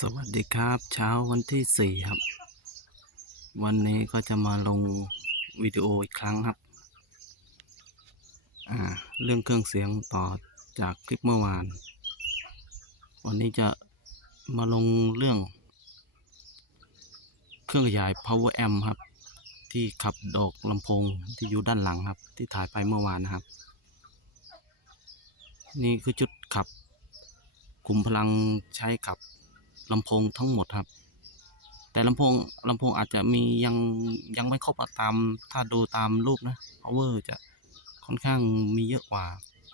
สวัสดีครับเช้าวันที่สี่ครับ วันนี้ก็จะมาลงวิดีโออีกครั้งครับอ่าเรื่องเครื่องเสียงต่อจากคลิปเมื่อวาน วันนี้จะมาลงเรื่อง เครื่องขยาย power amp ครับ ที่ขับดอกลำโพงที่อยู่ด้านหลังครับ ที่ถ่ายไปเมื่อวานนะครับ นี่คือจุดขับกลุ่มพลังใช้ขับ ลำโพงทั้งหมดครับ แต่ลำโพงลำโพงอาจจะมียังยังไม่ครบตามถ้าดูตามรูปนะ power จะค่อนข้างมีเยอะกว่า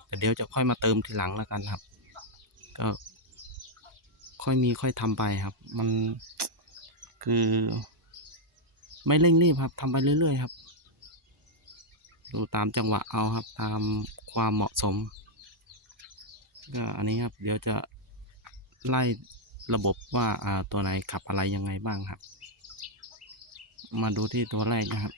แต่เดี๋ยวจะค่อยมาเติมทีหลังแล้วกันครับ ก็ค่อยมีค่อยทำไปครับ มันคือ ไม่เร่งรีบครับทำไปเรื่อยๆครับ ดูตามจังหวะเอาครับ ตามความเหมาะสมก็อันนี้ครับ เดี๋ยวจะไล่ ระบบว่าตัวไหนขับอะไรยังไงบ้างครับ มาดูที่ตัวแรกนะครับ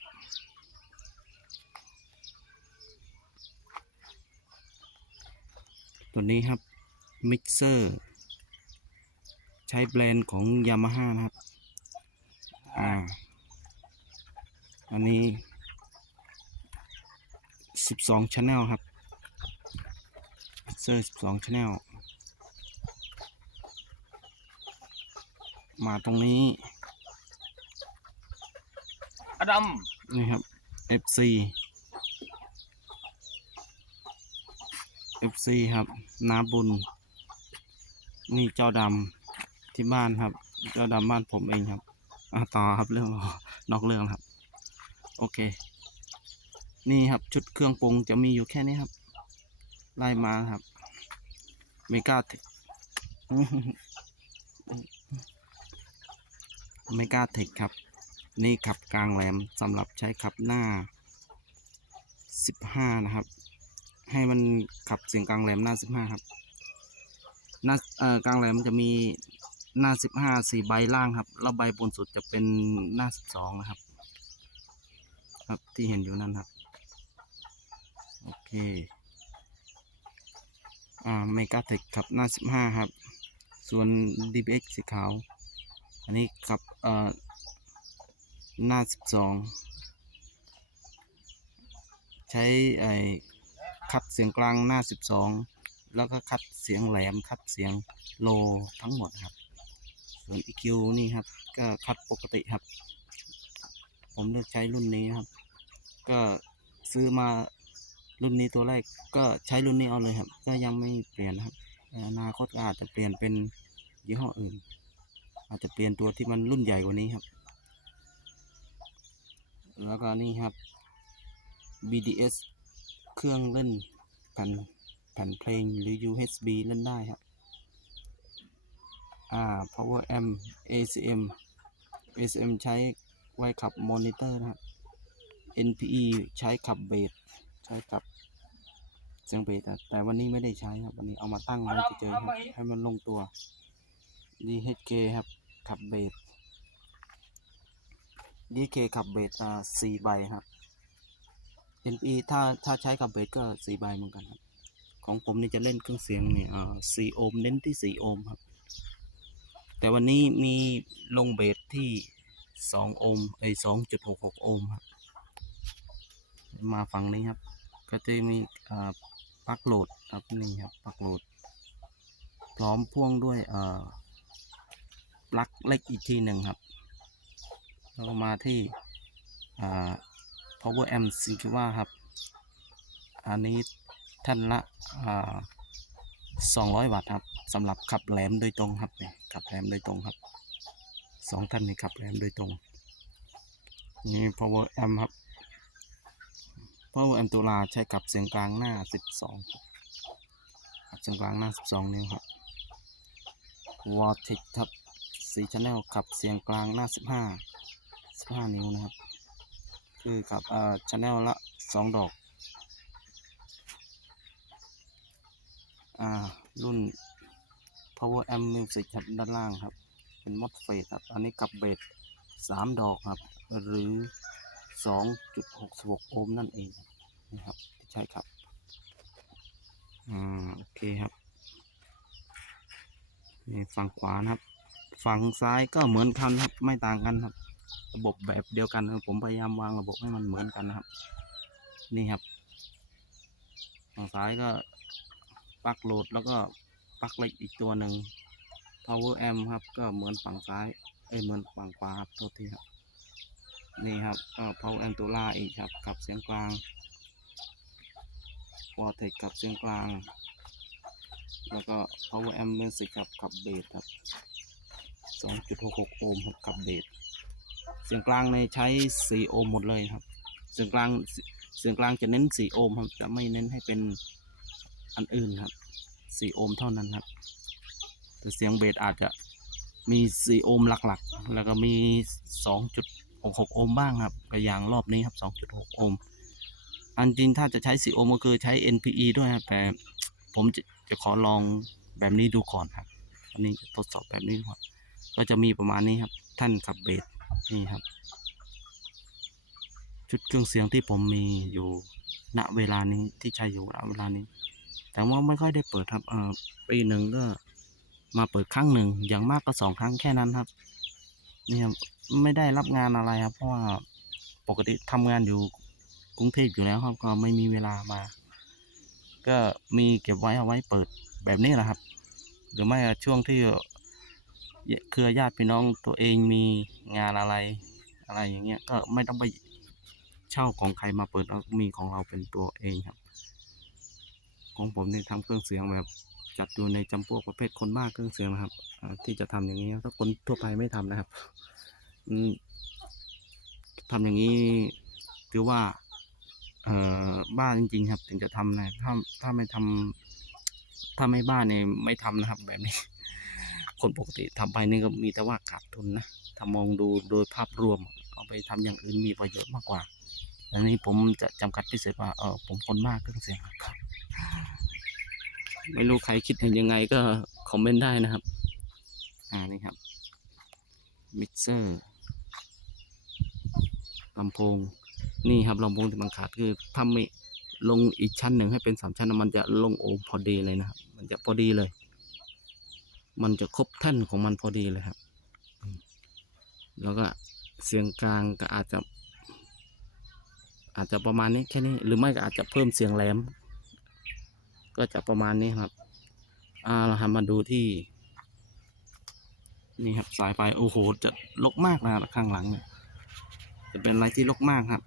ตัวนี้ครับมิกเซอร์ใช้แบรนด์ของยามาฮ่านะครับ อ่า อันนี้ 12 channel ครับมิเซอร์ 12 channel มาตรงนี้ อดัม นี่ครับ FC FC ครับนาบุญ นี่เจ้าดำที่บ้านครับ เจ้าดำบ้านผมเองครับอะต่อครับเรื่องนอกเรื่องครับ โอเค นี่ครับชุดเครื่องปรุงจะมีอยู่แค่นี้ครับ ไล่มาครับเมกา เมกาเทคครับ นี่ขับกลางแหลมสำหรับใช้ขับหน้า 15 นะครับ ให้มันขับเสียงกลางแหลมหน้า 15 ครับ หน้าเอ่อกลางแหลมจะมีหน้า 15สี่ใบล่างครับ แล้วใบบนสุดจะเป็นหน้า 12 นะครับ ครับที่เห็นอยู่นั่นครับ โอเค อ่าเมกาเทคขับหน้า 15 ครับ ส่วน DBX สีขาว อันนี้ขับเอ่อหน้า 12 ใช้ไอ้คัดเสียงกลางหน้า 12 แล้วก็คัดเสียงแหลม คัดเสียงโลทั้งหมดครับ ส่วน EQ นี่ครับ ก็คัดปกติครับ ผมเลือกใช้รุ่นนี้ครับ ก็ซื้อมารุ่นนี้ตัวแรกก็ใช้รุ่นนี้เอาเลยครับ ก็ยังไม่เปลี่ยนนะครับอนาคตอาจจะเปลี่ยนเป็นยี่ห้ออื่น อาจจะเปลี่ยนตัวที่มันรุ่นใหญ่กว่านี้ครับ แล้วก็นี่ครับ BDS เครื่องเล่นแผ่นแผ่นเพลงหรือ USB เล่นได้ครับ อ่า Power Amp ACM ACM ใช้ไว้ขับมอนิเตอร์นะครับ NPE ใช้ขับเบสใช้ขับเสียงเบสแต่วันนี้ไม่ได้ใช้ครับ วันนี้เอามาตั้งไว้เฉยๆครับให้มันลงตัว DHK ครับขับเบส DK ขับเบสอ่าสี่ใบครับ NE ถ้าถ้าใช้ขับเบสก็สี่ใบเหมือนกันครับ ของผมนี่จะเล่นเครื่องเสียงเนี่ยอ่าสี่โอห์มเน้นที่สี่โอห์มครับ แต่วันนี้มีลงเบสที่สองโอห์มไอสองจุดหกหกโอห์มครับมาฝั่งนี้ครับ ก็จะมีอ่าปลั๊กโหลดครับนี่ครับปักโหลด พร้อมพ่วงด้วยอ่า ปลั๊กเล็กอีกทีหนึ่งครับ เรามาที่ power amp ซิงคิว่าครับ อันนี้ท่านละอ่า200 วัตต์ครับสำหรับขับแหลมโดยตรงครับเนี่ยขับแหลมโดยตรงครับสองท่านนี่ขับแหลมโดยตรง นี่ power amp ครับ power amp ตุลาใช้กับเสียงกลางหน้า 12ครับเสียงกลางหน้า 12 นิ้วครับ vortex ครับ 4 channel ขับเสียงกลางหน้า 15 15 นิ้วนะครับ คือกับเอ่อชแนลละสองดอก อ่า รุ่น power amp music ครับด้านล่างครับ เป็น MOSFET ครับ อันนี้กับเบสสามดอกครับ หรือ 2.66 โอห์มนั่นเองนะครับที่ใช่ครับ อ่า โอเคครับนี่ฝั่งขวานะครับ ฝั่งซ้ายก็เหมือนกันครับไม่ต่างกันครับ ระบบแบบเดียวกันครับผมพยายามวางระบบให้มันเหมือนกันนะครับ นี่ครับ ฝั่งซ้ายก็ปลั๊กโหลดแล้วก็ปลั๊กเล็กอีกตัวหนึ่ง power amp ครับ ก็เหมือนฝั่งซ้ายเอ้ยเหมือนฝั่งขวาครับโทษทีครับนี่ครับก็ power amp ตัวล่าอีกครับกับเสียงกลาง vortex กับเสียงกลาง แล้วก็ power amp music กับกับเบสครับ 2.66 โอห์มกับเบสเสียงกลางในใช้ 4 โอห์มหมดเลยครับ เสียงกลางเสียงกลางจะเน้น 4 โอห์มครับ จะไม่เน้นให้เป็นอันอื่นครับ 4 โอห์มเท่านั้นครับ แต่เสียงเบสอาจจะมี 4 โอห์มหลักๆ แล้วก็มี 2.66 โอห์มบ้างครับก็อย่างรอบนี้ครับ 2.6 โอห์มอันจริงถ้าจะใช้ 4 โอห์มก็คือใช้ NPE ด้วยครับแต่ผมจะจะขอลองแบบนี้ดูก่อนครับ อันนี้จะทดสอบแบบนี้ก่อน ก็จะมีประมาณนี้ครับ ท่านขับเบสนี่ครับ ชุดเครื่องเสียงที่ผมมีอยู่ณเวลานี้ที่ใช้อยู่ณเวลานี้ แต่ว่าไม่ค่อยได้เปิดครับเออปีหนึ่งก็มาเปิดครั้งหนึ่งอย่างมากก็สองครั้งแค่นั้นครับนี่ครับไม่ได้รับงานอะไรครับ เพราะว่าปกติทำงานอยู่กรุงเทพอยู่แล้วครับ ก็ไม่มีเวลามา ก็มีเก็บไว้เอาไว้เปิดแบบนี้แหละครับ หรือไม่ช่วงที่ เครือญาติพี่น้องตัวเองมีงานอะไร อะไรอย่างเงี้ยก็ไม่ต้องไปเช่าของใครมาเปิดแล้วมีของเราเป็นตัวเองครับ ของผมเนี่ยทำเครื่องเสียงแบบจัดอยู่ในจำพวกประเภทคนมากเครื่องเสียงนะครับที่จะทำอย่างนี้ถ้าคนทั่วไปไม่ทำนะครับอืมทำอย่างนี้ถือว่าเอ่อบ้าจริง ๆ ครับ ถึงจะทำนะถ้าถ้าไม่ทำถ้าไม่บ้าเนี่ยไม่ทำนะครับแบบนี้ คนปกติทำไปนี่ก็มีแต่ว่าขาดทุนนะถ้ามองดูโดยภาพรวม เอาไปทำอย่างอื่นมีประโยชน์มากกว่าอันนี้ผมจะจำกัดพิเศษว่าเออผมคนมากเครื่องเสียงครับไม่รู้ใครคิดเห็นยังไงก็คอมเมนต์ได้นะครับ อ่านี่ครับมิกเซอร์ลำโพงนี่ครับลำโพงที่มันขาดคือถ้าไม่ลงอีกชั้นหนึ่งให้เป็นสามชั้นมันจะลงโอมพอดีเลยนะครับมันจะพอดีเลย มันจะครบท่านของมันพอดีเลยครับ แล้วก็เสียงกลางก็อาจจะ อาจจะประมาณนี้แค่นี้ หรือไม่ก็อาจจะเพิ่มเสียงแหลม ก็จะประมาณนี้ครับ อ่าเราทำมาดูที่ นี่ครับสายไฟโอ้โห จะลกมากนะครับข้างหลังเนี่ยจะเป็นอะไรที่ลกมากครับ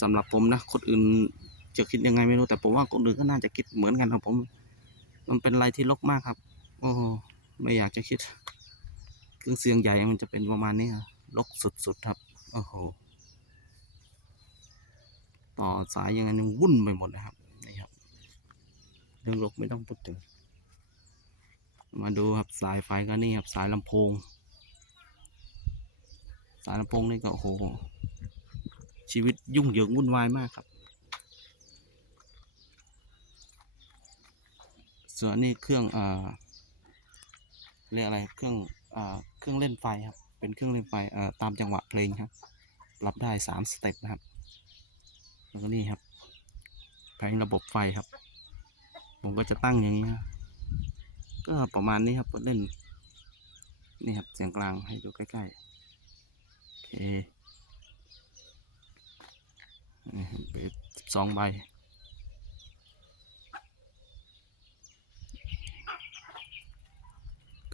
สำหรับผมนะคนอื่นจะคิดยังไงไม่รู้แต่ผมว่าคนอื่นก็น่าจะคิดเหมือนกันครับผม มันเป็นอะไรที่ลกมากครับ โอ้โหไม่อยากจะคิด เครื่องเสียงใหญ่มันจะเป็นประมาณนี้ครับลกสุดๆครับ โอ้โห ต่อสายยังไงนี่วุ่นไปหมดเลยครับ นี่ครับ เรื่องลกไม่ต้องพูดถึง มาดูครับสายไฟก็นี่ครับ สายลำโพง สายลำโพงนี่ก็โอ้โห ชีวิตยุ่งเหยิงวุ่นวายมากครับ ส่วนนี้เครื่องอ่อ เรียกอะไรเครื่องเอ่อเครื่องเล่นไฟครับ เป็นเครื่องเล่นไฟอ่อตามจังหวะเพลงครับ รับได้สามสเต็ปนะครับแล้วก็นี่ครับแผงระบบไฟครับ ผมก็จะตั้งอย่างนี้ก็ประมาณนี้ครับเล่น นี่ครับเสียงกลางให้ดูใกล้ๆโอเคนี่ครับเบสองใบ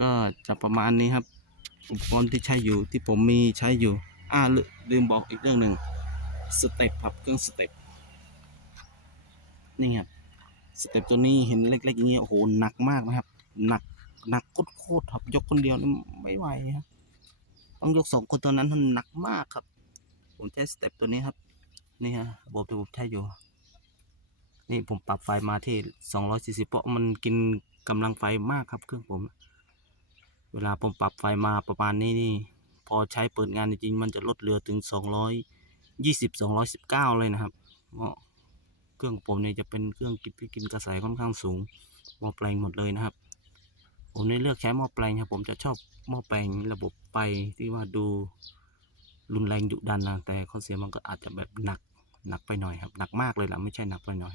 ก็จะประมาณนี้ครับ อุปกรณ์ที่ใช้อยู่ที่ผมมีใช้อยู่ อ่าลืมลืมบอกอีกเรื่องหนึ่งสเต็ปครับเครื่องสเต็ปนี่ครับสเต็ปตัวนี้เห็นเล็กๆอย่างนี้โอ้โหหนักมากนะครับหนักหนักโคตรๆครับยกคนเดียวนี่ไม่ไหวครับต้องยกสองคนตัวนั้นมันหนักมากครับ ผมใช้สเต็ปตัวนี้ครับนี่ฮะระบบที่ผมใช้อยู่ นี่ผมปรับไฟมาที่ 240เพราะมันกินกำลังไฟมากครับเครื่องผม เวลาผมปรับไฟมาประมาณนี้นี่ พอใช้เปิดงานจริงมันจะลดเหลือถึง 220 219 เลยนะครับเพราะเครื่องผมเนี่ยจะเป็นเครื่องกินที่กินกระแสค่อนข้างสูงหม้อแปลงหมดเลยนะครับ ผมเนี่ยเลือกใช้หม้อแปลงครับ ผมจะชอบหม้อแปลงระบบไฟที่ว่าดูรุนแรงดุดันนะแต่ข้อเสียมันก็อาจจะแบบหนักหนักไปหน่อยครับ หนักมากเลยล่ะไม่ใช่หนักไปหน่อย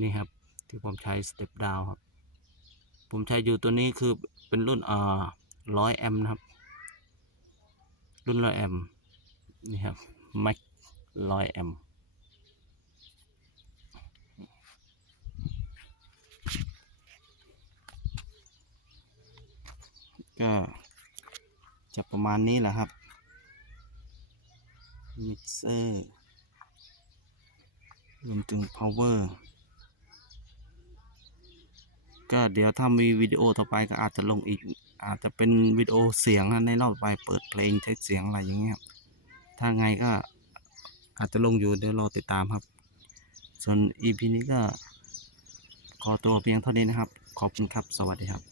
นี่ครับ ที่ผมใช้สเต็ปดาวครับ ผมใช้อยู่ตัวนี้คือเป็นรุ่นอ่อร้อยแอมนะครับ รุ่นร้อยแอมนี่ครับแม็กร้อยแอมก็จะประมาณนี้แหละครับ มิกเซอร์รวมถึง power ก็เดี๋ยวถ้ามีวิดีโอต่อไปก็อาจจะลงอีก อาจจะเป็นวิดีโอเสียงนะในรอบไปเปิดเพลงเทสเสียงอะไรอย่างเงี้ยถ้าไงก็อาจจะลงอยู่เดี๋ยวรอติดตามครับ ส่วน EP นี้ก็ขอตัวเพียงเท่านี้นะครับ ขอบคุณครับ สวัสดีครับ